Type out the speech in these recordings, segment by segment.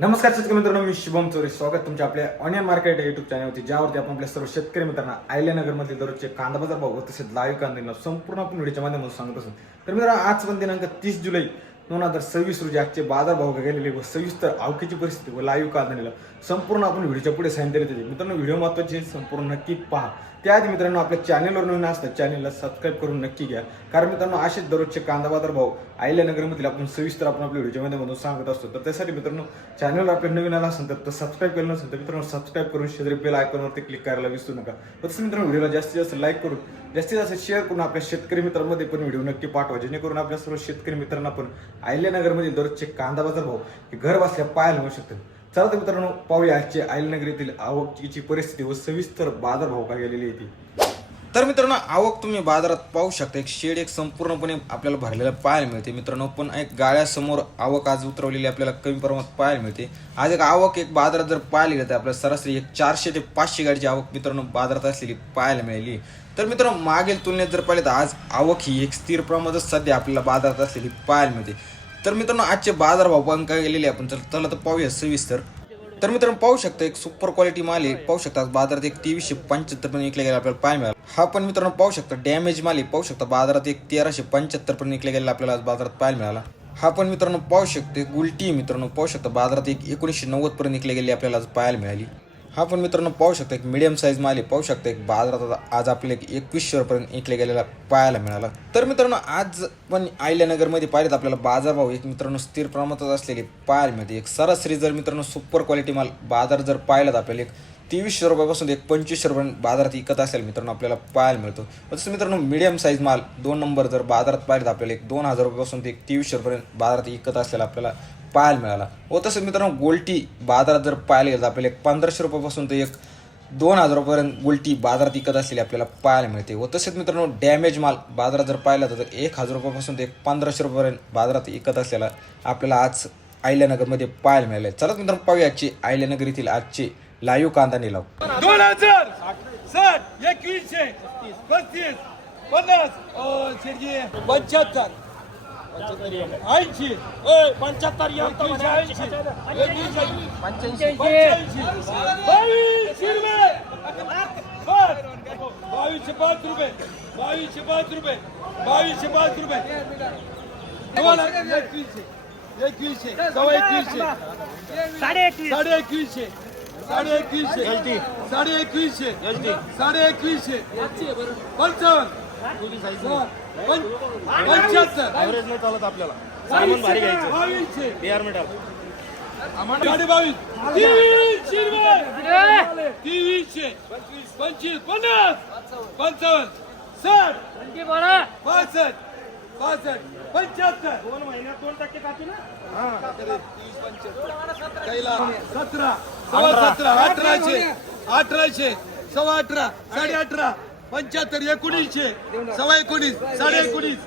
नमस्कार शेतकरी मित्रांनो, मी शुभम चोरी. स्वागत तुमच्या आपल्या ऑनियन मार्केट युट्यूब चॅनलवरती, ज्यावरती आपण आपल्या सर्व शेतकरी मित्रांना आयल्यानगर मधील दररोजचे कांदा बाजार भाव व तसेच लाईव्ह कांदा संपूर्ण आपण व्हिडिओच्या माध्यमातून सांगत असतो. तर मित्रांनो, आज पण दिनांक 30 जुलै 2026 रोजी आजचे बाजार भाव गेलेले व सविस्तर आवकीची परिस्थिती व लाईव्ह कांदा संपूर्ण आपण व्हिडिओच्या पुढे सांगितले होते. मित्रांनो, व्हिडिओ महत्त्वाचे संपूर्ण नक्की पहा. त्याआधी मित्रांनो, आपल्या चॅनलवर नवीन असतात चॅनलला सबस्क्राईब करून नक्की घ्या, कारण मित्रांनो असेच दररोजचे कांदा बाजार भाव आयल्यानगरमधील आपण सविस्तर आपण आपल्या व्हिडिओच्या माध्यमातून सांगत असतो. तर त्यासाठी मित्रांनो, चॅनलवर आपल्या नवीन आला असेल तर सबस्क्राईब केलं नसेल तर मित्रांनो सबस्क्राईब करून शेजारी बेल आयकॉनवरती क्लिक करायला विसरू नका. तसं मित्रांनो, व्हिडिओला जास्तीत जास्त लाईक करून जास्तीत जास्त शेअर करून आपल्या शेतकरी मित्रांमध्ये पण व्हिडिओ नक्की पाठवा, जेणेकरून आपल्या सर्व शेतकरी मित्रांना पण आयल्यानगरमधील दररोजचे कांदा बाजार भाव हे घर बसल्या पाहायला मिळू शकतात. चला तर मित्रांनो, पाहूया आजचे आयल्यानगर येथील आवकीची परिस्थिती व सविस्तर बाजार भाव काय गेलेली आहे. तर मित्रांनो, आवक तुम्ही बाजारात पाहू शकता. एक शेड एक संपूर्णपणे आपल्याला भरलेला पाहायला मिळते मित्रांनो. पण एक गाळ्यासमोर आवक आज उतरवलेली आपल्याला कमी प्रमाणात पाहायला मिळते. आज एक आवक एक बाजारात जर पाहायला गेलं तर आपल्याला सरासरी एक 400 ते 500 गाडीची आवक मित्रांनो बाजारात असलेली पाहायला मिळाली. तर मित्रांनो, मागील तुलनेत जर पाहिले तर आज आवक ही एक स्थिर प्रमाणात सध्या आपल्याला बाजारात असलेली पाहायला मिळते. तर मित्रांनो, आजचे बाजार भाव पण काय गेलेले आपण चला तर पाहूया सविस्तर. तर मित्रांनो, पाहू शकता एक सुपर क्वालिटी माल आहे. पाहू शकता बाजारात एक 2375 पण विकले गेले आपल्याला पाहायला मिळाला. हा पण मित्रांनो पाहू शकता डॅमेज माल आहे. पाहू शकता बाजारात एक 1375 पण विकले गेले आपल्याला आज बाजारात पाहायला मिळाला. हा पण मित्रांनो पाहू शकते गुलटी मित्रांनो पाहू शकता बाजारात एक 1990 पर्यंत विकले गेले आपल्याला आज पाहायला मिळाली. हा पण मित्रांनो पाहू शकता एक मीडियम साईज माल आहे. पाहू शकता एक बाजारात आज आपल्याला 2100 पर्यंत विकले गेलेला पाहायला मिळाला. तर मित्रांनो, आज पण आयल्यानगरमध्ये पाहिलेत आपल्याला बाजारभाव एक मित्रांनो स्थिर प्रमाणात असलेली पाहायला मिळते. एक सरासरी जर मित्रांनो सुपर क्वालिटी माल बाजार जर पाहिलात आपल्याला एक 2300 रुपयापासून एक 2500 रुपये बाजारात विकत असेल मित्रांनो आपल्याला पाहायला मिळतो. तसं मित्रांनो, मीडियम साईज माल 2 नंबर जर बाजारात पाहिलेत आपल्याला एक 2000 रुपयापासून ते एक 2300 रुपये बाजारात विकत असलेला आपल्याला पाहायला मिळाला. व तसं मित्रांनो, गोल्टी बाजारात जर पाहायला गेलं तर आपल्याला एक 1500 रुपयापासून ते एक 2000 रुपयापर्यंत गोल्टी बाजारात विकत असलेली आपल्याला पाहायला मिळते. व तसेच मित्रांनो, डॅमेज माल बाजारात जर पाहिला तर 1000 रुपयापासून ते एक 1500 रुपयापर्यंत बाजारात विकत असलेला आपल्याला आज आयल्यानगरमध्ये पाहायला मिळाले. चला मित्रांनो, पाहूया आजची आयल्यानगर येथील आजचे लाईव्ह कांदा निलाव. 2000 60 2100 35 50 75 80 75 2205 रुपये 2205 रुपये 2205 रुपये 2100 सव्वा 2100 साडे 2100 साडे 2100 साडे 2100 साडे 2100 55 ॲव्हरेज नाही चालत आपल्याला. सामान भारी घ्यायचं. 2200 बिहार मेटाल साडे 22 2300 रुपये 2300 25 50 55 60 65 65 75 2 महिन्यात 2% कापी ना. 17 सव्वा 17 1800 1800 सव्वा 18 साडे 18 75 1900 सव्वा 19 साडे 19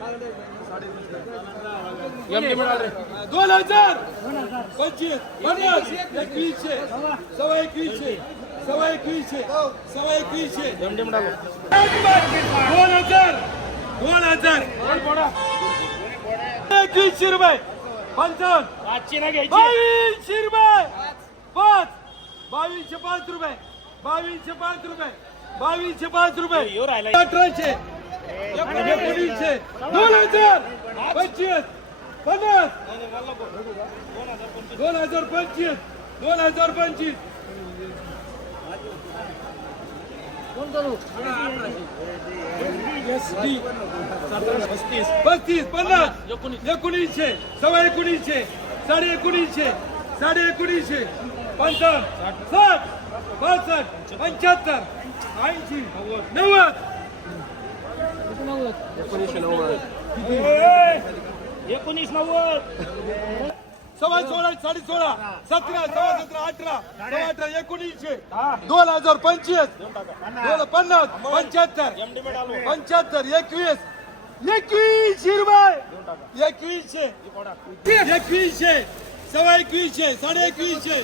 2000 25 50 2100 सव्वा 2100 सव्वा 2100 सव्वा 2100 2000 2100 रुपये 55 आजची ना घ्यायची. 2200 रुपये 5 2205 रुपये 2205 रुपये 2205 रुपये येऊ राहिला. 1800 1900 2000 25 50 2025 2025 35 50 1900 सव्वा 1900 साडे 1900 साडे 1900 55 60 65 75 80 90 $1990 सव्वा 16 साडे 16 17 सव्वा 17 18 सव्वा 18 1900 2025 50 75 75 21 2100 रुपये 2100 2100 सव्वा 2100 साडे 2100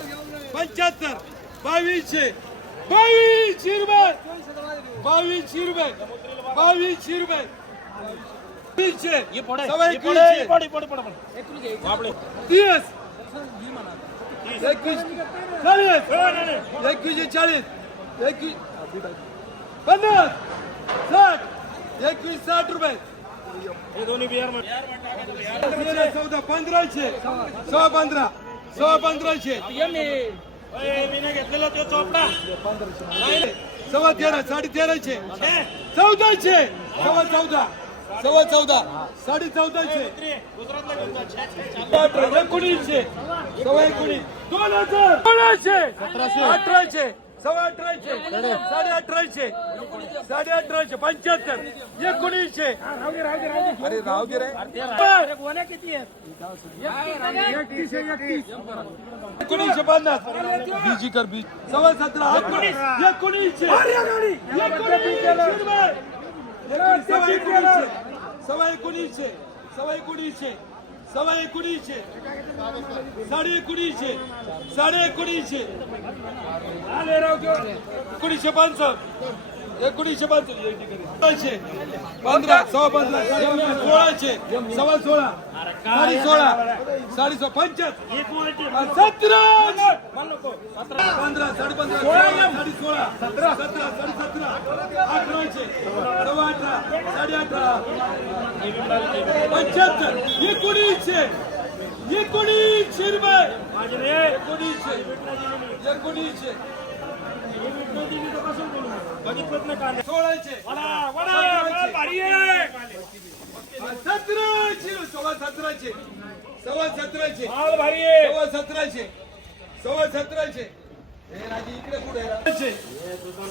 75 2200 रुपये 2200 रुपये 2200 रुपये ये पड़े सव्वा ये पड़े 2100 पड़े पड़े पड़े बापले 30 21 40 21 40 21 50 60 21 60 रुपये हे दोन्ही बिहार 14 1500 15 1500 मी नाही घेतलेला तो चोपडा 13 13.5 1400 14 14 14.5 गुजरातला 1900 19 2000 1800 1800 1800 1800 75 1900 अरे राहू दे रे किती आहे 1950 बीजी कर बीज 17 1900 सव्वा एकोणीसशे साडे एकोणीसशे 1950 15 सव्वा 15 1600 सव्वा 16 साडे 16 75 17 15 साडे 15 साडे 16 17 साडे 17 1800 सव्वा 18 साडे 18 75 1900 रुपये 1900 बघितलंच नाही कांदे 1600 1700 सव्वा 1700 सव्वा 1700 सव्वा 1700 हे राजी इकडे पुढे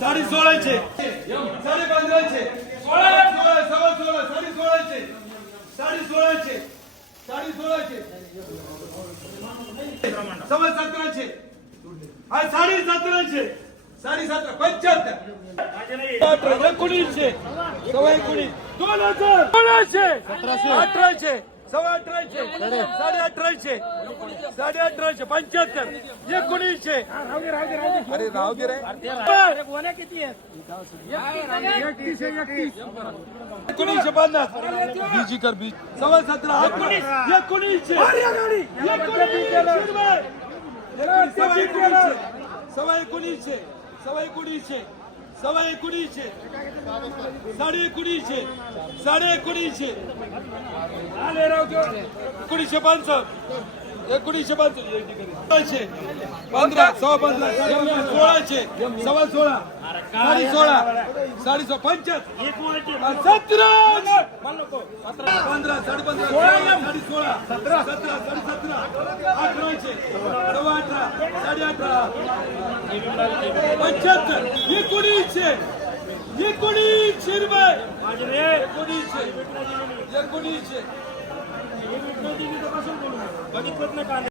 साडे 1600 साडे 1500 सव्वा 16 साडे 1600 साडे 1600 सव्वा 1700 साडे 1700 साडे 17 75 1900 सव्वा 19 2000 1800 सव्वा 1800 साडे 1800 75 1900 अरे राहू दे रे किती आहे 1950 बीजी कर बीज सव्वा 17 1900 सव्वा 1900 साडे 1900 1950 15 सव्वा 15 1600 सव्वा 16 साडे 16 साडे 16 75 17 15 साडे 15 साडे 16 17 साडे 17 1800 सव्वा 18 साडे 18 75 1900 रुपये 1900 बघितलंच नाही कांदे